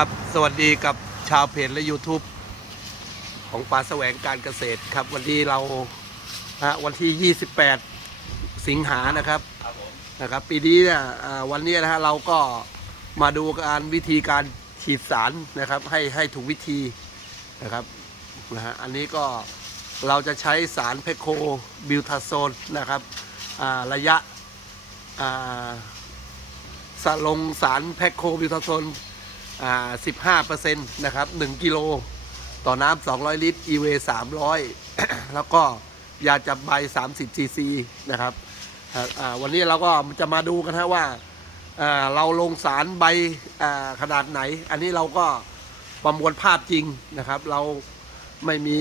ครับ สวัสดีกับชาวเพจและ YouTube ของป่าแสวงการเกษตรครับ วันนี้เราฮะวันที่ 28 สิงหานะครับนะครับ ปีนี้เนี่ยอ่าวันนี้นะฮะเราก็มาดูการวิธีการฉีดสารนะครับ ให้ให้ถูกวิธีนะครับนะฮะอันนี้ก็เราจะใช้สารเพโคบิวทาโซนนะครับอ่าระยะอ่าสลงสารแพคโคบิวทาโซนอ่า 15เปอร์เซ็นต์นะครับ1กิโลต่อน้ำ200 ลิตรอีเว300 แล้วก็ยาจับใบ 30ซีซีนะครับวันนี้เราก็จะมาดูกันฮะว่าเราลงสารใบขนาดไหน อันนี้เราก็ประมวลภาพจริงนะครับ เราไม่มี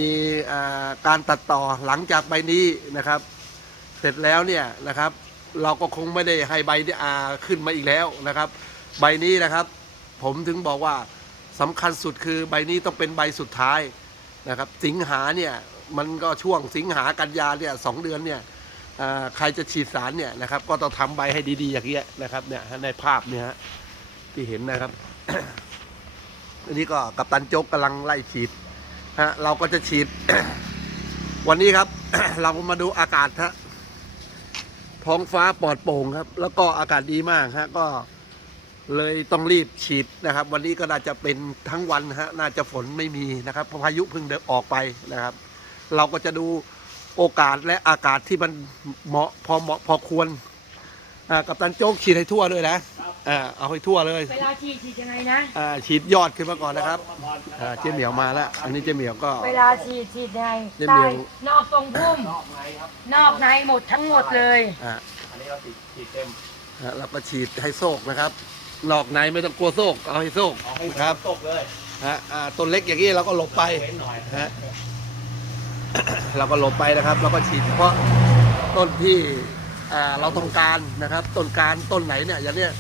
การตัดต่อหลังจากใบนี้นะครับ เสร็จแล้วเนี่ยนะครับ เราก็คงไม่ได้ให้ใบขึ้นมาอีกแล้วนะครับ ใบนี้นะครับ ผมถึงบอกว่าสำคัญสุดคือใบนี้ต้องเป็นใบสุดท้ายนะครับ สิงหาเนี่ยมันก็ช่วงสิงหากันยาเนี่ยสองเดือนเนี่ยใครจะฉีดสารเนี่ยนะครับ ก็ต้องทำใบให้ดีๆอย่างเงี้ยนะครับเนี่ยในภาพเนี่ยฮะที่เห็นนะครับ อันนี้ก็กัปตันโจ๊กกำลังไล่ฉีดฮะเราก็จะฉีด วันนี้ครับ เรามาดูอากาศฮะท้องฟ้าปลอดโปร่งครับ แล้วก็อากาศดีมากฮะก็ เลยต้องรีบฉีดนะครับ วันนี้ก็น่าจะเป็นทั้งวันนะฮะน่าจะฝนไม่มีนะครับเพราะพายุเพิ่งเดินออกไปนะครับ เราก็จะดูโอกาสและอากาศที่มันเหมาะพอเหมาะพอควรอ่ากับตันโจ๊กฉีดให้ทั่วด้วยนะอ่าเอาให้ทั่วเลยเวลาฉีดฉีดยังไงนะอ่าฉีดยอดขึ้นมาก่อนนะครับอ่าเจ๊เหมียวมาแล้ว อันนี้เจ๊เหมียวก็ เวลาฉีดฉีดยังไงเดี๋ยวใต้เดี๋ยวนอกตรงพุ่มนอกในครับนอกในหมดทั้งหมดเลยอ่าอันนี้เราติดติดเต็มอ่าเราก็ฉีดให้โซกนะครับ นอกในไม่ต้องกลัวโซกเอาให้โซกเอาให้นะครับ ตกเลยฮะอ่าต้นเล็กอย่างนี้เราก็หลบไปเว้นหน่อยฮะ เราก็หลบไปนะครับ เราก็ฉีดเฉพาะต้นที่อ่าเราต้องการนะครับ ต้นการต้นไหนเนี่ยอย่างเนี้ย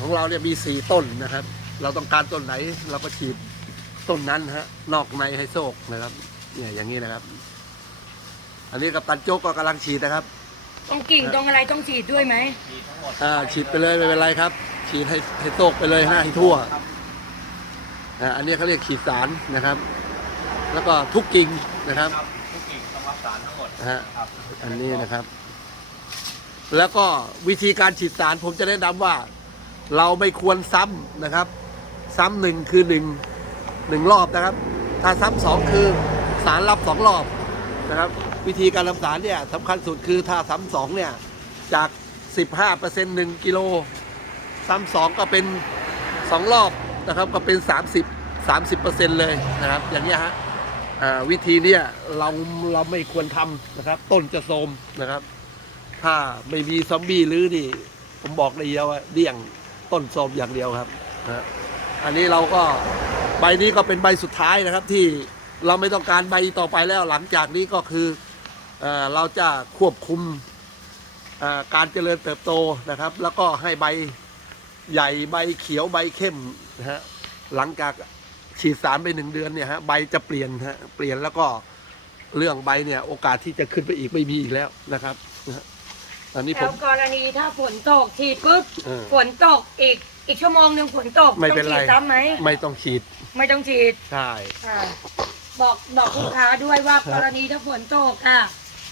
ของเราเนี่ยมีสี่ต้นนะครับ เราต้องการต้นไหน เราก็ฉีดต้นนั้นฮะนอกในให้โซกนะครับ เนี่ยอย่างนี้นะครับ อันนี้กับตันโจ๊กก็กำลังฉีดนะครับ ตรงกิ่งตรงอะไรต้องฉีดด้วยไหมฉีดทั้งหมดอ่าฉีดไปเลยไม่เป็นไรครับ ฉีดให้ให้โซกไปเลยฮะให้ทั่วครับอ่าอันนี้เขาเรียกฉีดสารนะครับ แล้วก็ทุกกิ่งนะครับครับทุกกิ่งต้องรับสารทั้งหมดนะฮะครับอันนี้นะครับ แล้วก็วิธีการฉีดสารผมจะแนะนำว่า เราไม่ควรซ้ำนะครับ ซ้ำหนึ่งคือหนึ่งหนึ่งรอบนะครับ ถ้าซ้ำสองคือสารรับสองรอบนะครับ วิธีการทำสารเนี่ยสำคัญสุดคือถ้าซ้ำสองเนี่ยจาก 15เปอร์เซ็นต์หนึ่งกิโล ซ้ำสองก็เป็นสองรอบนะครับก็เป็น 30 30เปอร์เซ็นต์เลยนะครับอย่างเงี้ฮะวิธีเนี้ยเราเราไม่ควรทำนะครับ ต้นจะโทมนะครับ ถ้าไม่มีซอมบี้หรือนี่ผมบอกเลยเดียวว่าเดี่ยงต้นโทมอย่างเดียวครับนะอันนี้เราก็ใบนี้ก็เป็นใบสุดท้ายนะครับที่เราไม่ต้องการใบต่อไปแล้วหลังจากนี้ก็คือเอเราจะควบคุมการเจริญเติบโตนะครับ แล้วก็ให้ใบ ใหญ่ใบเขียวใบเข้มนะฮะหลังจากฉีดสารไปหนึ่งเดือนเนี่ยฮะใบจะเปลี่ยนฮะเปลี่ยนแล้วก็เรื่องใบเนี่ย โอกาสที่จะขึ้นไปอีกไม่มีอีกแล้วนะครับนะฮะอันนี้ผแล้ม วกรณีถ้าฝนตกฉีดปุ๊บเออ ฝนตกอีกอีกชั่วโมงหนึ่งฝนตกไม่ต้อเป็นงไรฉีดซ้ำไหมไม่ต้องฉีดไม่ต้องฉีดใช่อ่าบอกบอกลูกค้าด้วยว่าครับกรณีถ้าฝนตกอะ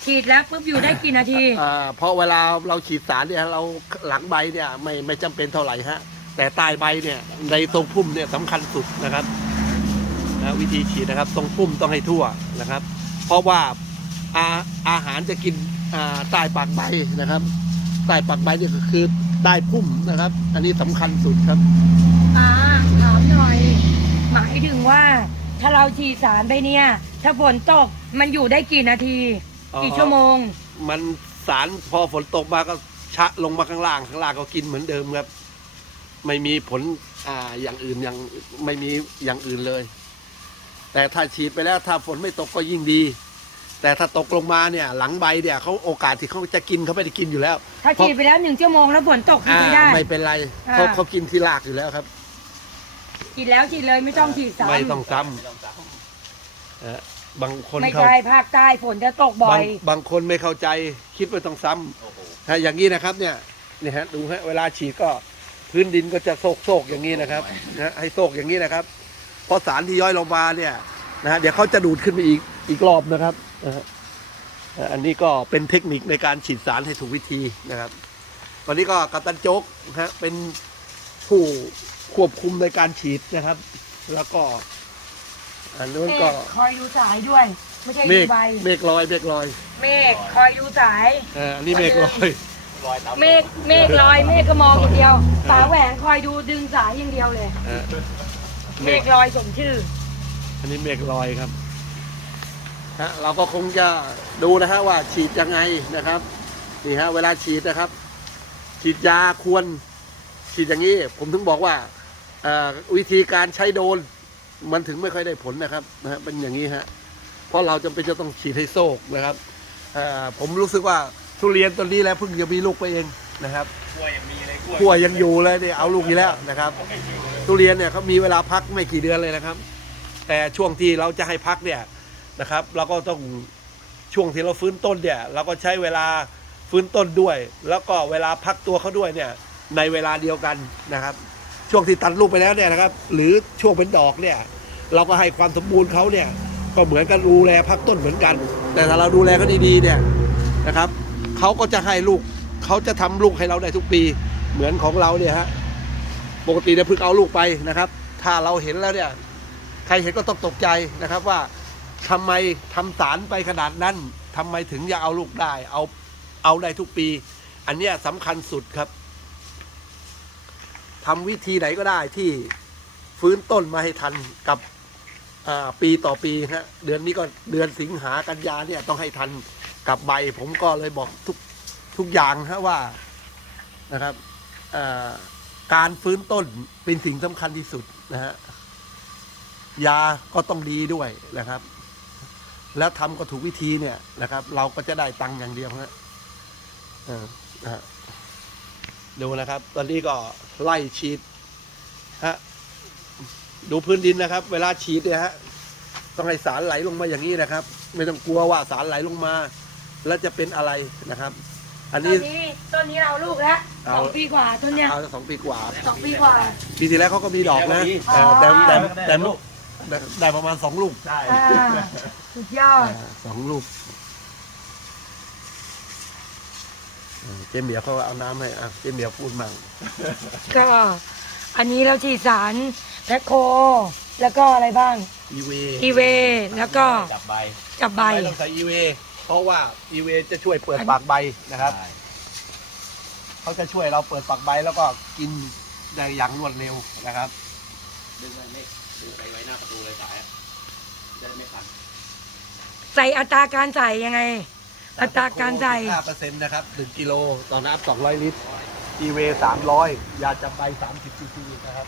ฉีดแล้วปุ๊บอยู่ได้กี่นาที อ่าเพราะเวลาเราฉีดสารเนี่ยเราหลังใบเนี่ยไม่ไม่จำเป็นเท่าไหร่ฮะ แต่ใต้ใบเนี่ยในตรงพุ่มเนี่ยสำคัญสุดนะครับนะวิธีฉีดนะครับ ตรงพุ่มต้องให้ทั่วนะครับ เพราะว่าอาอาหารจะกินอ่าใต้ปากใบนะครับ ใต้ปากใบเนี่ยก็คือใต้พุ่มนะครับ อันนี้สำคัญสุดครับอ่าถามหน่อย หมายถึงว่า ถ้าเราฉีดสารไปเนี่ย ถ้าฝนตกมันอยู่ได้กี่นาทีอ๋อ กี่ชั่วโมง มันสารพอฝนตกมาก็ชะลงมาข้างล่างข้างล่างก็กินเหมือนเดิมครับ ไม่มีผลอ่าอย่างอื่นอย่างไม่มีอย่างอื่นเลย แต่ถ้าฉีดไปแล้วถ้าฝนไม่ตกก็ยิ่งดี แต่ถ้าตกลงมาเนี่ย หลังใบเนี่ยเขาโอกาสที่เขาจะกินเขาไม่ได้กินอยู่แล้วถ้าฉีดไปแล้วหนึ่งชั่วโมงแล้วฝนตกคืออ่าไม่ได้ไม่เป็นไรอ่า เขาเขากินที่รากอยู่แล้วครับ ฉีดแล้วฉีดเลยไม่ต้องฉีดซ้ำไม่ต้องซ้ไม่ต้องจับำเอ่อ บางคนไม่เขาใช่ภาคใต้ฝนจะตกบ่บาองย บางคนไม่เข้าใจคิดว่าต้องซ้ำโอ้โหฮะอย่างนี้นะครับเนี่ยนี่ฮะดูฮะเวลาฉีดก็พื้นดินก็จะโศกโศกๆอย่างนี้นะครับนะให้โศกอย่างนี้นะครับเพราะสารที่ย่อยลงมาเนี่ยนะฮะเดี๋ยวเขาจะดูดขึ้นไปอีกอีกรอบนะครับนะฮะอ่าอันนี้ก็เป็นเทคนิคในการฉีดสารให้ถูกวิธีนะครับ วันนี้ก็กัปตันโจ๊กนะฮะเป็นผู้ควบคุมในการฉีดนะครับ แล้วก็ อันนู้นเมก็ฆคอยดูสายด้วย ไม่ใช่เมดูฆใบเมฆลอยเมฆลอยเมฆคอยดูสายอ่าอันนี้เมฆลอยรอยตามเมฆเมฆลอยเมฆก็มองอย่างเดียวป๋าแหวงคอยดูดึงสายอย่างเดียวเลยอ่าเมฆลอยสมชื่อ อันนี้เมฆลอยครับฮะเราก็คงจะดูนะฮะว่าฉีดยังไงนะครับนี่ฮะเวลาฉีดนะครับ ฉีดยาควร ฉีดอย่างนี้ ผมถึงบอกว่าเอ่อวิธีการใช้โดรน มันถึงไม่ค่อยได้ผลนะครับนะฮะเป็นอย่างนี้ฮะเพราะเราจำเป็นจะต้องฉีดให้โซกนะครับผมรู้สึกว่าทุเรียนตัวนี้แล้วเพิ่งจะมีลูกไปเองนะครับกล้วยยังมีเลยกล้วยขั้วยังอยู่เลยเนี่ยเอาลูกอีกแล้วนะครับ ทุเรียนเนี่ยเขามีเวลาพักไม่กี่เดือนเลยนะครับ แต่ช่วงที่เราจะให้พักเนี่ยนะครับ เราก็ต้องช่วงที่เราฟื้นต้นเนี่ย เราก็ใช้เวลาฟื้นต้นด้วย แล้วก็เวลาพักตัวเขาด้วยเนี่ยในเวลาเดียวกันนะครับ ช่วงที่ตัดลูกไปแล้วเนี่ยนะครับ หรือช่วงเป็นดอกเนี่ย เราก็ให้ความสมบูรณ์เขาเนี่ย ก็เหมือนกันดูแลพักต้นเหมือนกัน แต่ถ้าเราดูแลเขาดีๆเนี่ยนะครับเขาก็จะให้ลูกเขาจะทำลูกให้เราได้ทุกปี เหมือนของเราเนี่ยฮะปกติเนี่ยเพิ่งเอาลูกไปนะครับ ถ้าเราเห็นแล้วเนี่ย ใครเห็นก็ต้องตกใจนะครับว่าทำไมทำสารไปขนาดนั้นทำไมถึงจะเอาลูกได้ เอาเอาได้ทุกปี อันเนี้ยสำคัญสุดครับ ทำวิธีไหนก็ได้ที่ฟื้นต้นมาให้ทันกับปีต่อปีฮะเดือนนี้ก็เดือนสิงหากันยาเนี่ยต้องให้ทันกับใบ ผมก็เลยบอกทุกทุกอย่างฮะว่านะครับการฟื้นต้นเป็นสิ่งสำคัญที่สุดนะฮะยาก็ต้องดีด้วยนะครับ แล้วทำก็ถูกวิธีเนี่ยนะครับ เราก็จะได้ตังค์อย่างเดียวฮะเออนะ ดูนะครับ ตอนนี้ก็ไล่ฉีดฮะดูพื้นดินนะครับ เวลาฉีดเนี่ยฮะต้องให้สารไหลลงมาอย่างนี้นะครับ ไม่ต้องกลัวว่าสารไหลลงมา แล้วจะเป็นอะไรนะครับ อันต้นี้นนี้ต้นนี้เราลูกแล้วเอา สองปีกว่าต้นเนี้ยเอาสองปีกว่าสองปีกว่า ปีที่แล้วเขาก็มีดอกนะอ๋อเออแต่แต่แต่ลูกได้ได้ประมาณสองลูก ใช่ อ่าสุดยอด อ่าสองลูก เออเจมเหมียวเขาเอาน้ำให้อะเจมเหมียวพูดมั่งก็อันนี้เราฉีดสารแพคโค แล้วก็อะไรบ้างอีเวอีเว แล้วก็จับใบจับใบ ไม่ต้องใส่อีเวเพราะว่าอีเวจะช่วยเปิดปากใบนะครับ ใช่เขาจะช่วยเราเปิดปากใบแล้วก็กินได้อย่างรวดเร็วนะครับ ดึงไว้ไม่ดึงไปไว้หน้าประตูเลยสายอะจะได้ไม่ขัน ใส่อัตราการใส่ยังไง อัตราการใส่5เปอร์เซ็นต์นะครับ1กิโลต่อน้ำ200 ลิตรอีเว300 ยาจะใบ 30ซีซีนะครับ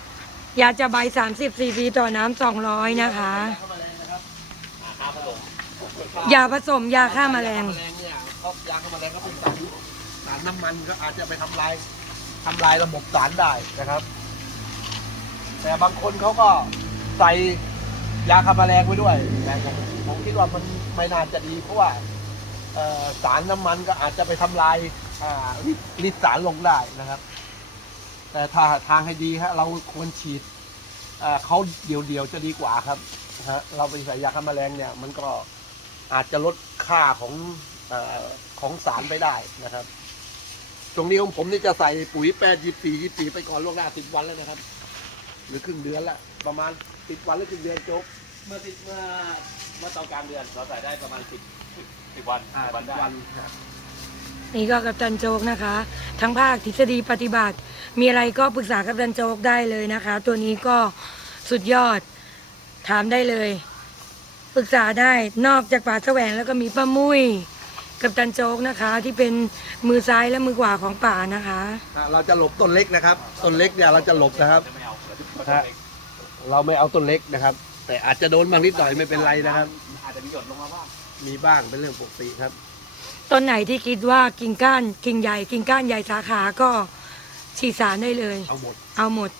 ยาจะใบ 30ซีซีต่อน้ำ200 นะคะห้าผสมยาผสมยาฆ่าแมลงแมลงเนี่ยเขายาฆ่าแมลงก็เป็นสารสารน้ำมันก็อาจจะไปทำลายทำลายระบบสารได้นะครับ แต่บางคนเขาก็ใส่ยาฆ่าแมลงไว้ด้วยแต่ผมผมคิดว่ามันไม่น่าจะดีเพราะว่าเอ่อ สารน้ำมันก็อาจจะไปทำลายฤทธิ์สารลงได้นะครับ แต่ถ้าทางให้ดีฮะเราควรฉีดเเขาเดียวๆจะดีกว่าครับฮะเราไปใส่ยาฆ่าแมลงเนี่ย มันก็อาจจะลดค่าของอของสารไปได้นะครับ ตรงนี้ของผมนี่จะใส่ปุ๋ยแปดยี่สี่ยี่สี่ไปก่อนล่วงหน้าสิบวันแล้วนะครับ หรือครึ่งเดือนละประมาณสิบวันหรือครึ่งเดือนจ๊ก เมื่อติดเมื่อเมื่อตอนกลางเดือนเราใส่ได้ประมาณสิบสิบวันอ่า10วันสิบได้ วันครับ นี่ก็กับตันโจกนะคะ ทั้งภาคทฤษฎีปฏิบัติ มีอะไรก็ปรึกษากับตันโจกได้เลยนะคะ ตัวนี้ก็สุดยอดถามได้เลย ปรึกษาได้นอกจากป่าแสวงแล้วก็มีป้ามุ้ยกับตันโจกนะคะ ที่เป็นมือซ้ายและมือขวาของป่านะคะ อ่าเราจะหลบต้นเล็กนะครับ ต้นเล็กเนี่ยเราจะหลบนะครับจะไม่เอาเผื่อทุกคนฮะเราไม่เอาต้นเล็กนะครับ แต่อาจจะโดนบางนิดหน่อยไม่เป็นไรนะครับ อาจจะมีหยดลงมาบ้างมีบ้างเป็นเรื่องปกติครับ ต้นไหนที่คิดว่ากิ่งก้านกิ่งใหญ่กิ่งก้านใหญ่สาขาก็ฉีดสารได้เลย เอาหมดเอาหมด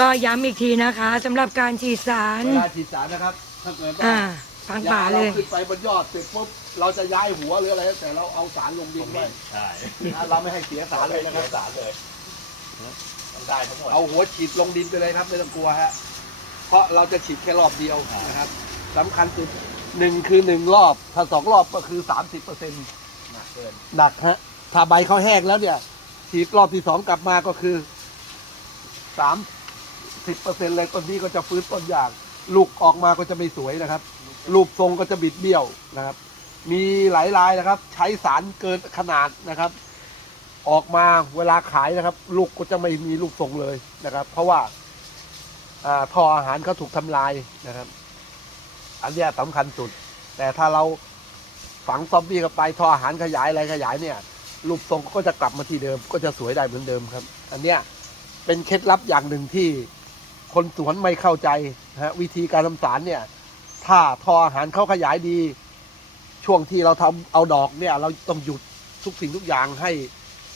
ก็ย้ำอีกทีนะคะสำหรับการฉีดสาร เวลาฉีดสารนะครับ ถ้าเกิดว่าอ่าฟังป่าเลยเราขึ้นไปบนยอดเสร็จปุ๊บเราจะย้ายหัวหรืออะไรแต่เราเอาสารลงดินไว้ใช่นะเราไม่ให้เสียสารเลยนะครับสารเลยนต้องได้ทั้งหมดเอาหัวฉีดลงดินไปเลยครับไม่ต้องกลัวฮะ เพราะเราจะฉีดแค่รอบเดียวนะครับสำคัญสุดหนึ่งคือหนึ่งรอบ ถ้าสองรอบก็คือสามสิบเปอร์เซ็นต์หนักเกินหนักฮะถ้าใบเขาแห้งแล้วเนี่ย ฉีดรอบที่สองกลับมาก็คือสามสิบเปอร์เซ็นต์เลยต้นนี้ก็จะฟื้นต้นอย่าง ลูกออกมาก็จะไม่สวยนะครับ รูปทรงก็จะบิดเบี้ยวนะครับ มีหลายรายนะครับ ใช้สารเกินขนาดนะครับ ออกมาเวลาขายนะครับ ลูกก็จะไม่มีลูกทรงเลยนะครับ เพราะว่าอ่า ท่ออาหารเขาถูกทำลายนะครับ อันนี้ยสำคัญสุด แต่ถ้าเราฝังซอมบี้เข้าไปท่ออาหารขยายอะไรขยายเนี่ยรูปทรงก็จะกลับมาที่เดิม ก็จะสวยได้เหมือนเดิมครับ อันเนี้ยเป็นเคล็ดลับอย่างหนึ่งที่คนสวนไม่เข้าใจนะฮะวิธีการทำสารเนี่ย ถ้าท่ออาหารเขาขยายดี ช่วงที่เราทำเอาดอกเนี่ย เราต้องหยุดทุกสิ่งทุกอย่างให้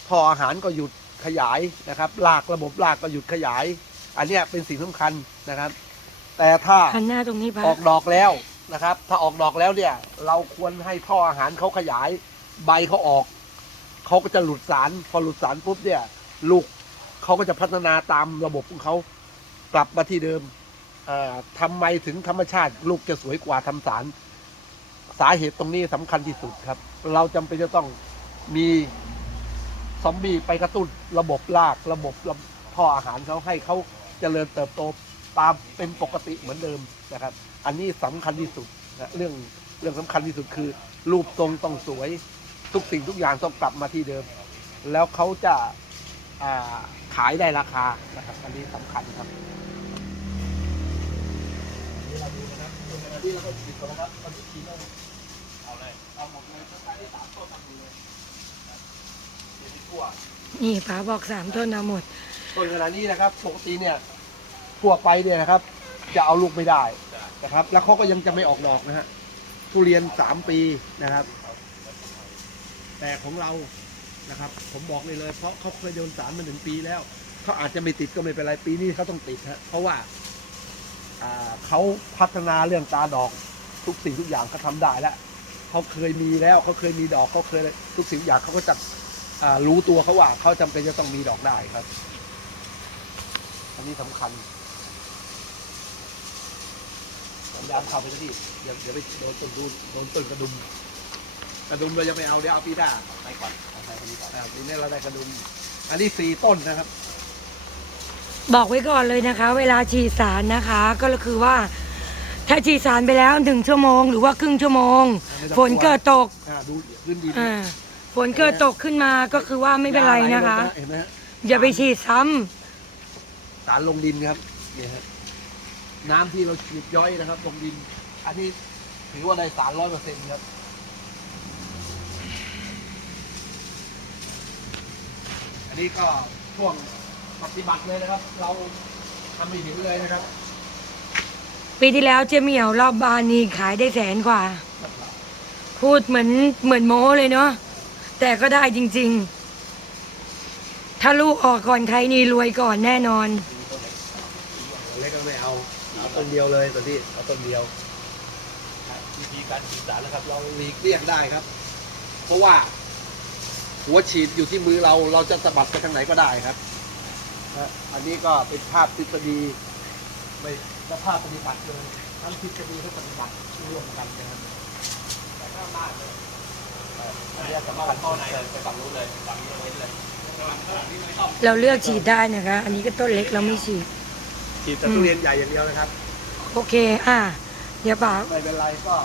ท่ออาหารก็หยุดขยายนะครับรากระบบรากก็หยุดขยาย อันเนี้ยเป็นสิ่งสำคัญนะครับ แต่ถ้าหันหน้าตรงนี้พัออกดอกแล้วนะครับ ถ้าออกดอกแล้วเนี่ย เราควรให้ท่ออาหารเขาขยายใบเขาออกเขาก็จะหลุดสาร พอหลุดสารปุ๊บเนี่ย ลูกเขาก็จะพัฒนาตามระบบของเขากลับมาที่เดิมอ่าทำไมถึงธรรมชาติ ลูกจะสวยกว่าทำสาร สาเหตุตรงนี้สำคัญที่สุดครับ เราจำเป็นจะต้องมีซอมบี้ไปกระตุ้นระบบรากระบบลำท่ออาหารเขาให้เขาเจริญเติบโตตามเป็นปกติเหมือนเดิมนะครับ อันนี้สำคัญที่สุดนะเรื่องเรื่องสำคัญที่สุดคือ รูปทรงต้องสวย ทุกสิ่งทุกอย่างต้องกลับมาที่เดิม แล้วเขาจะขายได้ราคานะครับ อันนี้สำคัญครับนี่เราดูนะครับตรงนี้เราก็ฉีดก่อนนะครับตอนนี้ฉีดแล้วเอาเลยเอาหมดเลยทั้งท้ายที่สามต้นทำเลยครับเดี๋ยนี่ป๋าบอกสามต้นเอาหมด ต้นขนาดนี้นะครับปกติเนี่ยทั่วไปเนี่ยนะครับ จะเอาลูกไม่ได้นะครับ แล้วเขาก็ยังจะไม่ออกดอกนะฮะทุเรียนสามปีนะครับ แต่ของเรานะครับ ผมบอกเลยเลย เพราะเขาเคยโดนสารมาหนึ่งปีแล้วเขาอาจจะไม่ติดก็ไม่เป็นไรปีนี้เขาต้องติดฮะเพราะว่าเขาพัฒนาเรื่องตาดอกทุกสิ่งทุกอย่างเขาทำได้แล้วเขาเคยมีแล้วเขาเคยมีดอกเขาเคยทุกสิ่งทุกอย่างเขาก็จะรู้ตัวเขาว่าเขาจำเป็นจะต้องมีดอกได้ครับ อันนี้สำคัญพยายามเข้าไปที่เดี๋ยวเดี๋ยวไปโดนต้นดูโดนต้นกระดุม กระดุมเราจะไม่เอาเดี๋ยวเอาปีหน้าไปก่อนเอาไปคนนี้ก่อนอ่าปีนี้เราได้กระดุม อันนี้สี่ต้นนะครับ บอกไว้ก่อนเลยนะคะ เวลาฉีดสารนะคะ ก็คือว่า ถ้าฉีดสารไปแล้วหนึ่งชั่วโมง หรือว่าครึ่งชั่วโมงไม่ต้องฝนเกิดตกอ่าดูพื้นดินอ่าฝนเกิดตกขึ้นมาก็คือว่าไม่เป็นไรนะคะ เห็นไหมฮะอย่าไปฉีดซ้ำ สารลงดินครับเนี่ยฮะน้ำที่เราฉีดย่อยนะครับ ลงดิน อันนี้ถือว่าได้สารร้อยเปอร์เซ็นต์ครับอันนี้ก็ช่วงปฏิบัติเลยนะครับ เราทำไม่ถึงเลยนะครับ ปีที่แล้วเจเหมียวรอบบานนี่ขายได้แสนกว่า พูดเหมือนเหมือนโม้เลยเนาะแต่ก็ได้จริง ๆ ถ้าลูกออกก่อนใครนี่รวยก่อนแน่นอน เล็กก็ไม่เอาเอาต้นเดียวเลยตอนนี้เอาต้นเดียววิธีการสื่อสารนะครับ เราหลีกเลี่ยงได้ครับ เพราะว่า หัวฉีดอยู่ที่มือเราเราจะสะบัดไปทางไหนก็ได้ครับนะอันนี้ก็เป็นภาพทฤษฎีไม่และภาพปฏิบัติเลยทั้งทฤษฎีและปฏิบัติร่วมกันนะครับแต่ก็มากเลยเอออันนี้สำมาคัญต้นไหนเลยไปฝั่งนู้นเลยฝั่งนี้เอาไว้เลยเราเลือกฉีดได้นะคะ อันนี้ก็ต้นเล็กเราไม่ฉีด ฉีดแต่ทุเรียนใหญ่อย่างเดียวนะครับ โอเค อะเดี๋ยวป๋าไม่เป็นไรก็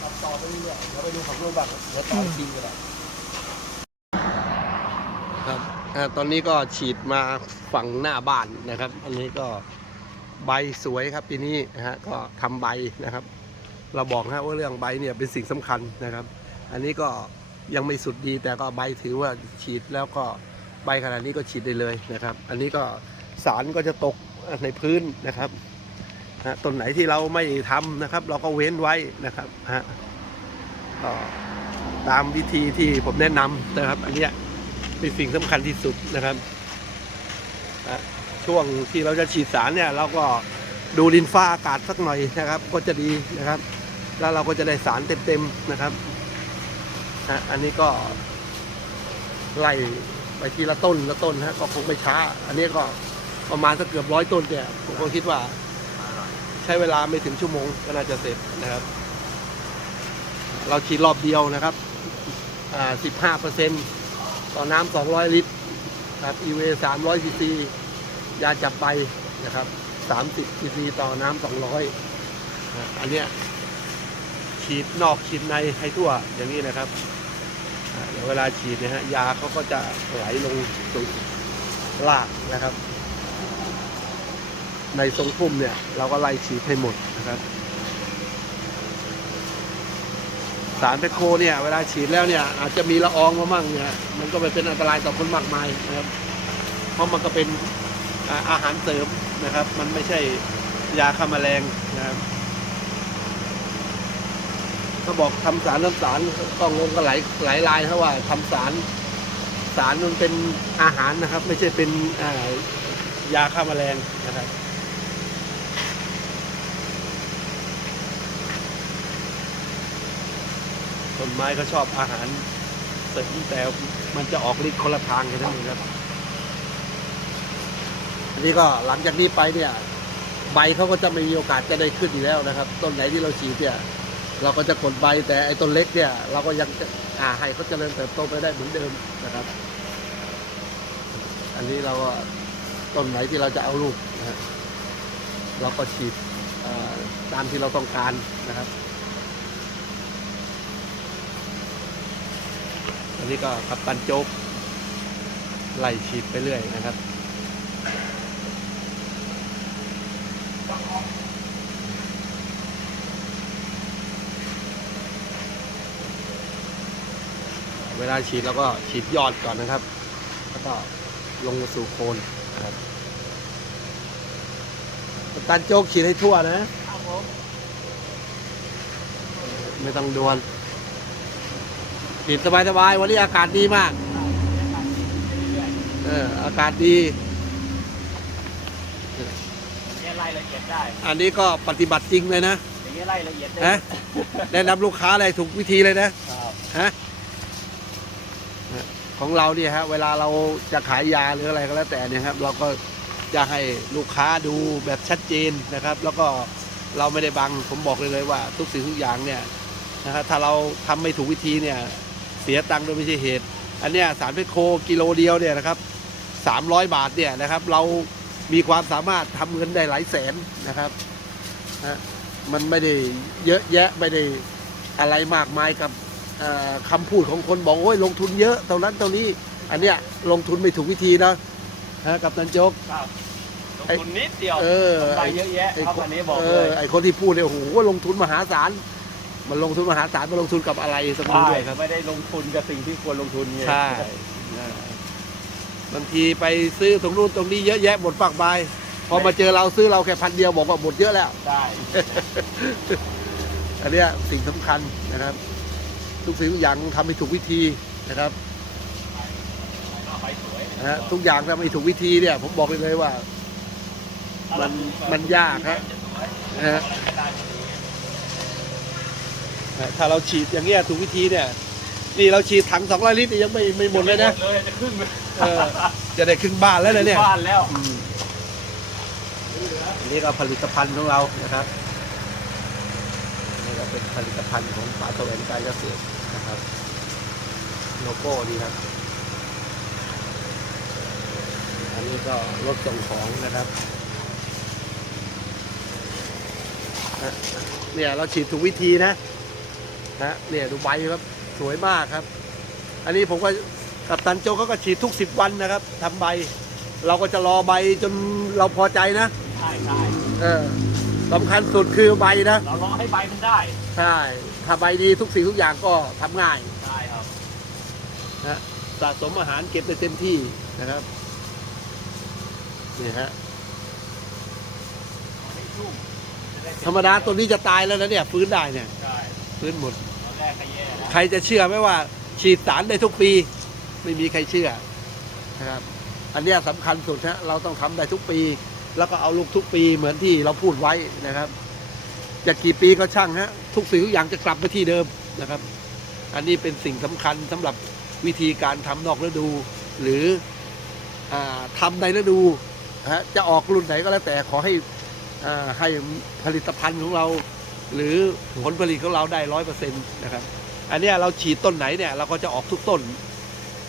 ทำต่อไปเรื่อยๆเดี๋ยวไปดูของรูปบ้างเดี๋ยวต่อจริงก็ได้ครับอ่าตอนนี้ก็ฉีดมาฝั่งหน้าบ้านนะครับ อันนี้ก็ใบสวยครับปีนี้นะฮะก็ทำใบนะครับ เราบอกนะว่าเรื่องใบเนี่ยเป็นสิ่งสำคัญนะครับ อันนี้ก็ยังไม่สุดดีแต่ก็ใบถือว่าฉีดแล้วก็ใบขนาดนี้ก็ฉีดได้เลยนะครับ อันนี้ก็สารก็จะตก ในพื้นนะครับนะต้นไหนที่เราไม่ทำนะครับ เราก็เว้นไว้นะครับฮะก็ตามวิธีที่ผมแนะนำนะครับ อันนี้เป็นสิ่งสำคัญที่สุดนะครับนะช่วงที่เราจะฉีดสารเนี่ยเราก็ดูดินฟ้าอากาศสักหน่อยนะครับ ก็จะดีนะครับ แล้วเราก็จะได้สารเต็มๆนะครับนะอันนี้ก็ไล่ไปทีละต้นละต้นฮะก็คงไม่ช้า อันนี้ก็ ประมาณสักเกือบร้อยต้นเนี่ยผมก็คิดว่าใช้เวลาไม่ถึงชั่วโมงก็น่าจะเสร็จนะครับ เราฉีดรอบเดียวนะครับอ่าสิบห้าเปอร์เซ็นต์ต่อน้ำสองร้อยลิตรครับ EV สามร้อยซีซียาจับใบนะครับสามสิบซีซีต่อน้ำสองร้อยอันเนี้ยฉีดนอกฉีดในให้ทั่วอย่างนี้นะครับเดี๋ยวเวลาฉีดเนี่ยฮะยาเขาก็จะไหลลงสู่รากนะครับ ในทรงพุ่มเนี่ย เราก็ไล่ฉีดให้หมดนะครับ สารแพคโคเนี่ย เวลาฉีดแล้วเนี่ย อาจจะมีละอองมามั่งเนี่ย มันก็ไม่เป็นอันตรายต่อคนมากมายนะครับ เพราะมันก็เป็นอาหารเสริมนะครับ มันไม่ใช่ยาฆ่าแมลงนะครับเขาบอกทำสารน้ำสารต้องลงกันหลายหลายลายเพราะว่าทำสารสารมันเป็นอาหารนะครับ ไม่ใช่เป็นยาฆ่าแมลงนะครับ นไม้ก็ชอบอาหารเสริมแต่มันจะออกฤทธิ์คนละทางกันนั่นเองครับ อันนี้ก็หลังจากนี้ไปเนี่ย ใบเขาก็จะไม่มีโอกาสจะได้ขึ้นอีกแล้วนะครับ ต้นไหนที่เราฉีดเนี่ย เราก็จะกดใบแต่ไอ้ต้นเล็กเนี่ย เราก็ยังอ่าให้เขาเจริญเติบโตไปได้เหมือนเดิมนะครับ อันนี้เราก็ต้นไหนที่เราจะเอาลูกนะเราก็ฉีดตามที่เราต้องการนะครับ นนี้ก็กัปตันโจ๊กไล่ฉีดไปเรื่อยนะครับ เวลาฉีดเราก็ฉีดยอดก่อนนะครับ แล้วก็ลงสู่โคนนะครับกัปตันโจ๊กฉีดให้ทั่วนะครับผมไม่ต้องดวน ฉีดสบายๆวันนี้อากาศดีมาก เอออากาศดี เนี่ยไล่ละเอียดได้อันนี้ก็ปฏิบัติจริงเลยนะอย่างนี้ไล่ละเอียดได้ฮะแนะนำลูกค้าอะไรถูกวิธีเลยนะ ครับฮะของเราเนี่ยฮะเวลาเราจะขายยาหรืออะไรก็แล้วแต่เนี่ยครับ เราก็จะให้ลูกค้าดูแบบชัดเจนนะครับ แล้วก็เราไม่ได้บังผมบอกเลยเลยว่า ทุกสิ่งทุกอย่างเนี่ยนะฮะถ้าเราทำไม่ถูกวิธีเนี่ย เสียตังค์โดยไม่ใช่เหตุ อันเนี้ยสารเพชรโคกิโลเดียวเนี่ยนะครับสามร้อยบาทเนี่ยนะครับ เรามีความสามารถทำเงินได้หลายแสนนะครับนะมันไม่ได้เยอะแยะไม่ได้อะไรมากมายกับเอ่อคำพูดของคนบอกโอ้ยลงทุนเยอะตรงนั้นตรงนี้ อันเนี้ยลงทุนไม่ถูกวิธีนะฮะกับตันโจ๊กครับลงไอ้ทุนนิดเดียวเออกำไรเยอะแยะไอ้ครับคนอันนี้บอกเอเลอยไอคนที่พูดเนี่ยโอ้โหลงทุนมหาศาล มันลงทุนมหาศาลมันลงทุนกับอะไรสักนิดใช่ด้วยครับไม่ได้ลงทุนกับสิ่งที่ควรลงทุนไงใช่อ่าบางทีไปซื้อตรงนู้นตรงนี้เยอะแยะหมดปากใบพอมาเจอเราซื้อเราแค่พันเดียวบอกว่าหมดเยอะแล้วได้อันเนี้ยสิ่งสำคัญนะครับ ทุกสิ่งทุกอย่างทำให้ถูกวิธีนะครับไปสวยนะฮะทุกอย่างทำให้ถูกวิธีเนี่ย ผมบอกเลยเลยว่า มันมันยากฮะนะฮะ ถ้าเราฉีดอย่างเงี้ยถูกวิธีเนี่ยนี่เราฉีดถังสองร้อยลิตรนี่ยังไม่ไม่หมดเลยนะเลยจะครึ่งเออจะได้ครึ่งบ้านแล้วนะเนี่ยบ้านแล้วอืมอันนี้ก็ผลิตภัณฑ์ของเรานะครับอันนี่ก็เป็นผลิตภัณฑ์ของป่าแสวงการเกษตรนะครับโลโก้ดีครับ อันนี้ก็รถส่งของนะครับนะเนี่ยเราฉีดถูกวิธีนะ นะเนี่ยดูใบครับสวยมากครับ อันนี้ผมก็กับตันโจเขาก็ฉีดทุกสิบวันนะครับทำใบ เราก็จะรอใบจนเราพอใจนะใช่ใช่เออสำคัญสุดคือใบนะเรารอให้ใบมันได้ใช่ถ้าใบดีทุกสิ่งทุกอย่างก็ทำง่ายใช่ครับนะสะสมอาหารเก็บได้เต็มที่นะครับนี่ฮะให้ชุ่มจะไเต็ธรรมดาตัวนี้จะตายแล้วนะเนี่ยฟื้นได้เนี่ยใช่ฟื้นหมดตอน แรกก็แย่นะใครจะเชื่อไหมว่า ฉีดสารได้ทุกปี ไม่มีใครเชื่อนะครับอันเนี้ยสำคัญสุดฮะเราต้องทำได้ทุกปี แล้วก็เอาลูกทุกปีเหมือนที่เราพูดไว้นะครับจะกี่ปีก็ช่างฮะทุกสิ่งทุกอย่างจะกลับไปที่เดิมนะครับ อันนี้เป็นสิ่งสำคัญสำหรับวิธีการทำนอกฤดู หรืออาทำในฤดูนะฮะจะออกรุ่นไหนก็แล้วแต่ขอให้อ่าให้ผลิตภัณฑ์ของเรา หรือผลผลิตของเราได้ร้อยเปอร์เซ็นต์นะครับ อันเนี้ยเราฉีดต้นไหนเนี่ยเราก็จะออกทุกต้น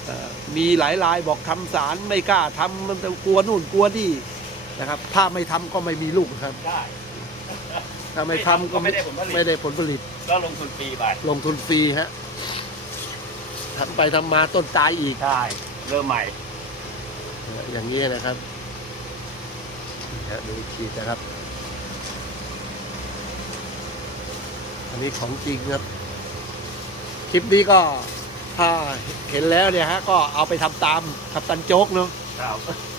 เอ่อมีหลายรายบอกทำสารไม่กล้าทำมันกลัวนู่นกลัวนี่นะครับ ถ้าไม่ทำก็ไม่มีลูกครับได้ถ้าไม่ทำก็ไม่ได้ผลผลิตไม่ได้ผลผลิต ก็ลงทุนฟรีไปลงทุนฟรีฮะทำไปทำมาต้นตายอีกใช่เริ่มใหม่ อย่างนี้นะครับนี่ฮะดูฉีดนะครับ อันนี้ของจริงครับคลิปนี้ก็ถ้าเห็นแล้วเนี่ยฮะ ก็เอาไปทำตามกับตันโจ๊กเนาะครับ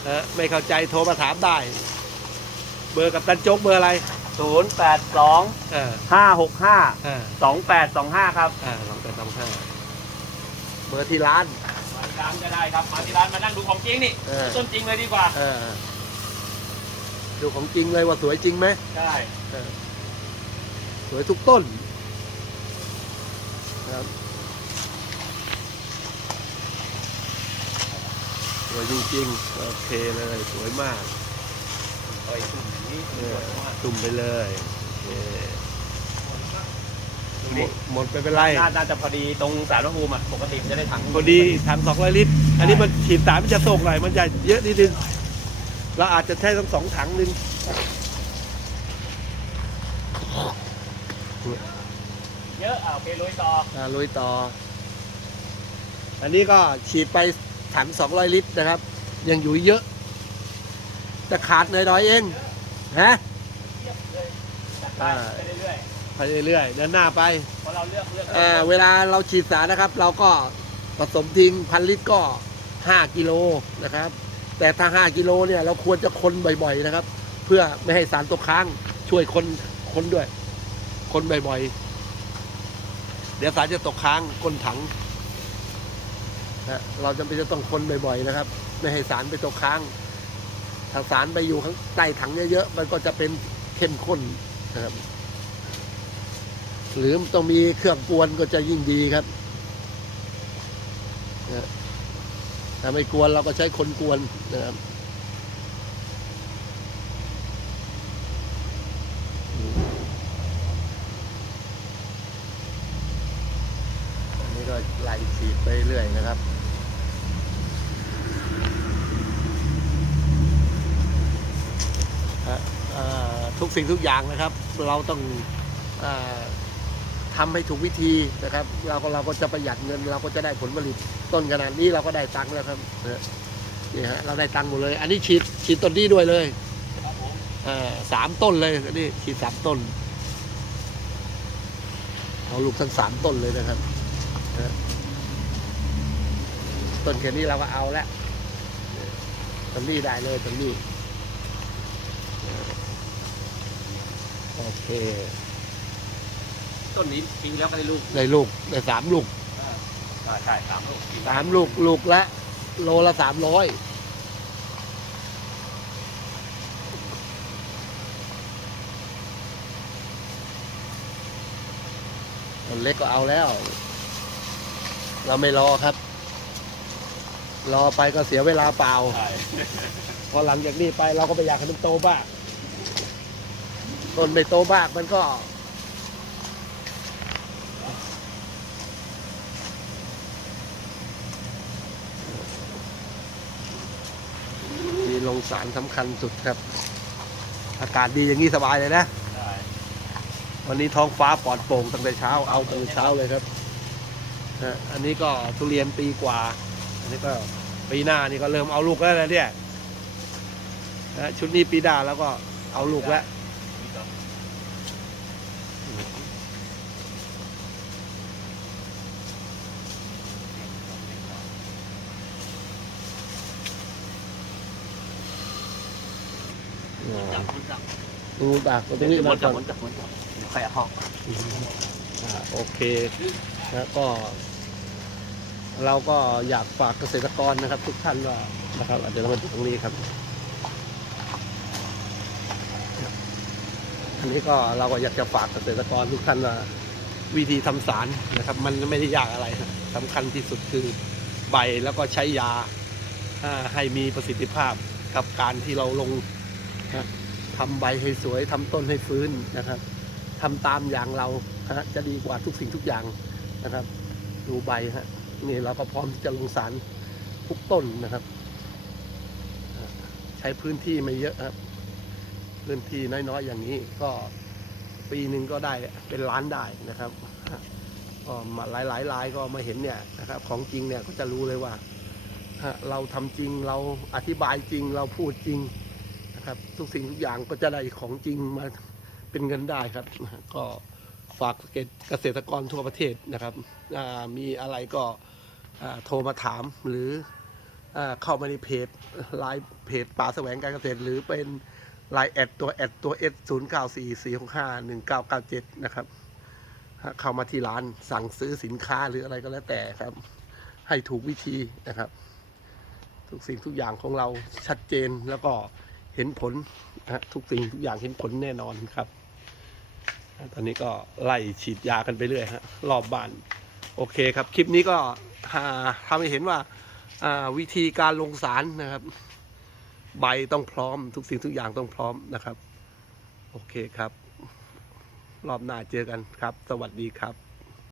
ฮะไม่เข้าใจโทรมาถามได้ เบอร์กับตันโจ๊กเบอร์อะไรศูนย์แปดสองอ่าห้าหกห้าอ่าสองแปดสองห้าครับอ่าลองไปทำห้าเบอร์ที่ร้าน มาที่ร้านก็ได้ครับ มาที่ร้านมานั่งดูของจริงนี่เออ ต้นจริงเลยดีกว่าเออดูของจริงเลยว่าสวยจริงไหมใช่สวยทุกต้น ครับสวยจริงๆโอเคเลยสวยมากเอ้ยตุ่มอย่างนี้เอสอวยมากตุ่มไปเลยโอเคดูหมดิดหมดไปเป็นไรน่าน่าจะพอดีตรงสารพระภูมิอะปกติมันจะได้ถังพอดีถังสองร้อยลิตร อันนี้มันฉีดสามมันจะส่งหน่อยมันจะเยอะนิดนึงเราอาจจะใช้ทั้งสองถังนึง เยอะอ่าโอเคลุยต่ออ่าลุยต่อ อันนี้ก็ฉีดไปถังสองร้อยลิตรนะครับ ยังอยู่เยอะ แต่ขาดหน่อยๆเองฮะ จัดไปอ่า ไปเรื่อยไปเรื่อยๆเดินหน้าไป ๆเพราะเราเลือกเลือกอ่าเวลาเราฉีดสารนะครับ เราก็ผสมทิ้งพันลิตรก็ 5 กิโลนะครับ แต่ถ้า 5 กิโลเนี่ยเราควรจะคนบ่อยๆนะครับ เพื่อไม่ให้สารตกค้างช่วยคนคนด้วย คนบ่อยๆเดี๋ยวสารจะตกค้างก้นถังนะเราจำเป็นจะต้องคนบ่อยๆนะครับ ไม่ให้สารไปตกค้าง ถ้าสารไปอยู่ข้างใต้ถังเยอะๆมันก็จะเป็นเข้มข้นนะครับหรือต้องมีเครื่องกวนก็จะยิ่งดีครับนะถ้าไม่กวนเราก็ใช้คนกวนนะครับอันนี้ก็ไล่ฉีดไปเรื่อยนะครับ อะอ่าทุก สิ่งทุกอย่างนะครับ เราต้องอาทำให้ถูกวิธีนะครับ เราก็เราก็จะประหยัดเงิน เราก็จะได้ผลผลิตต้นขนาดนี้เราก็ได้ตังค์แล้วครับนะนี่ฮะเราได้ตังค์หมดเลย อันนี้ฉีดฉีดต้นนี้ด้วยเลยครับผมอ่าสามต้นเลยอันนี้ฉีดสามต้นเอาลูกทั้งสามต้นเลยนะครับต้นแค่นี้เราก็เอาแล้วต้นนี้ได้เลยต้นนี้ โอเค ต้นนี้ปีแล้วก็ได้ลูกได้ลูกได้สามลูกอ่าใช่สามลูกสามลูกลูกละ โลละสามร้อยคนเล็กก็เอาแล้ว เราไม่รอครับ รอไปก็เสียเวลาเปล่า ใช่ พอหลังจากนี้ไปเราก็ไปอยากให้มันโตบ้าง ต้นไม่โตบ้างมันก็ มีลงสารสำคัญสุดครับ อากาศดีอย่างนี้สบายเลยนะใช่วันนี้ท้องฟ้าปลอดโปร่งตั้งแต่เช้าเอาตั้งแต่เช้าเลยครับนะอันนี้ก็ทุเรียนปีกว่า อันนี้ก็ปีหน้านี่ก็เริ่มเอาลูกแล้วนะเนี่ยนะชุดนี้ปีหน้าแล้วก็เอาลูกแล้ว ลุยต่อ จับมันจับ ดูตากตรงนี้หมมาดจัก่บอนหมดจับหมดจับใครเอาห้องอ่าโอเคนะก็ เราก็อยากฝากเกษตรกรนะครับ ทุกท่านว่านะครับอาจจะมาถึงตรงนี้ครับ อันนี้ก็เราก็อยากจะฝากเกษตรกรทุกท่านว่าวิธีทำสารนะครับ มันไม่ได้ยากอะไรครับสำคัญที่สุดคือใบแล้วก็ใช้ยาอ่าให้มีประสิทธิภาพกับการที่เราลงนะ ทำใบให้สวยทำต้นให้ฟื้นนะครับทำตามอย่างเราฮะจะดีกว่าทุกสิ่งทุกอย่างนะครับ ดูใบฮะนี่เราก็พร้อมที่จะลงสารทุกต้นนะครับ ใช้พื้นที่ไม่เยอะครับ พื้นที่น้อยๆ อย่างนี้ก็ปีหนึ่งก็ได้เป็นล้านได้นะครับก็มาหลายๆรายก็มาเห็นเนี่ยนะครับ ของจริงเนี่ยก็จะรู้เลยว่าเราทำจริงเราอธิบายจริงเราพูดจริง ครับ ทุกสิ่งทุกอย่างก็จะได้ของจริงมาเป็นเงินได้ครับ ก็ฝากเกษตรกรทั่วประเทศนะครับมีอะไรก็โทรมาถามหรืออเข้ามาในเพจไลน์เพจป่าแสวงการเกษตร หรือเป็นไลน์แอดตัวแอดตัว S 0 9 4 4 6 5 1 9 9 7นะครับ เข้ามาที่ร้านสั่งซื้อสินค้าหรืออะไรก็แล้วแต่ครับ ให้ถูกวิธีนะครับ ทุกสิ่งทุกอย่างของเราชัดเจนแล้วก็ เห็นผลนะทุกสิ่งทุกอย่างเห็นผลแน่นอนครับ ตอนนี้ก็ไล่ฉีดยากันไปเรื่อยฮะรอบบ้าน โอเคครับ คลิปนี้ก็หาทำให้เห็นว่าอ่าวิธีการลงสารนะครับ ใบต้องพร้อม ทุกสิ่งทุกอย่างต้องพร้อมนะครับ โอเคครับ รอบหน้าเจอกันครับ สวัสดีครับ